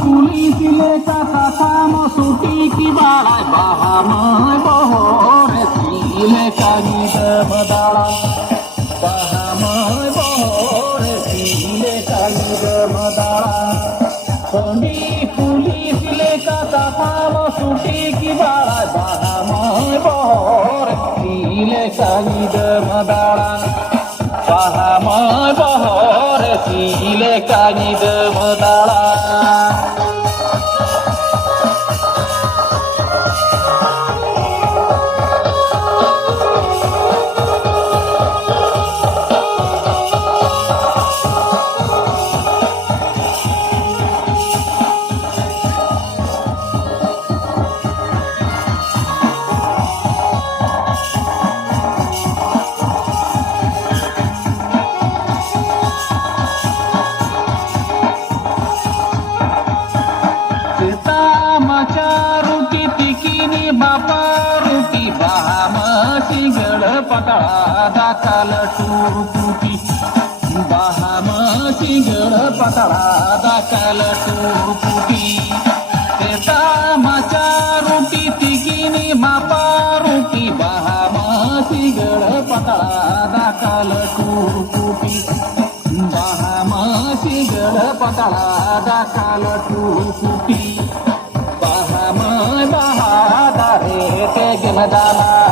পুলিশিলে কাকা কাম সুটি কি বাড়ায় বাহাময় বহরে সিলে কাগিদ মদাড়া বাহাময় বহরে সিলে কাগিদ মদাড়া সন্ডি পুলিশিলে কাকা কাম সুটি কি বাড়ায় বাহাময় বহরে সিলে কাগিদ মদাড়া বাহাময় বহরে সিলে কাগিদ মদাড়া रुटी तिकिनी बापा रुटी बाहामसी गड पटाळा दाखल टूरपुटी बाहामसी गड पटाळा दाखल टूरपुटी माचा रुटी तिकिनी बापा रुटी बाहामसी गड पटाळा दाखल टूरपुटी बाहामसी गड पटाळा दाखल टूरपुटी बहादारे ते गिनदाला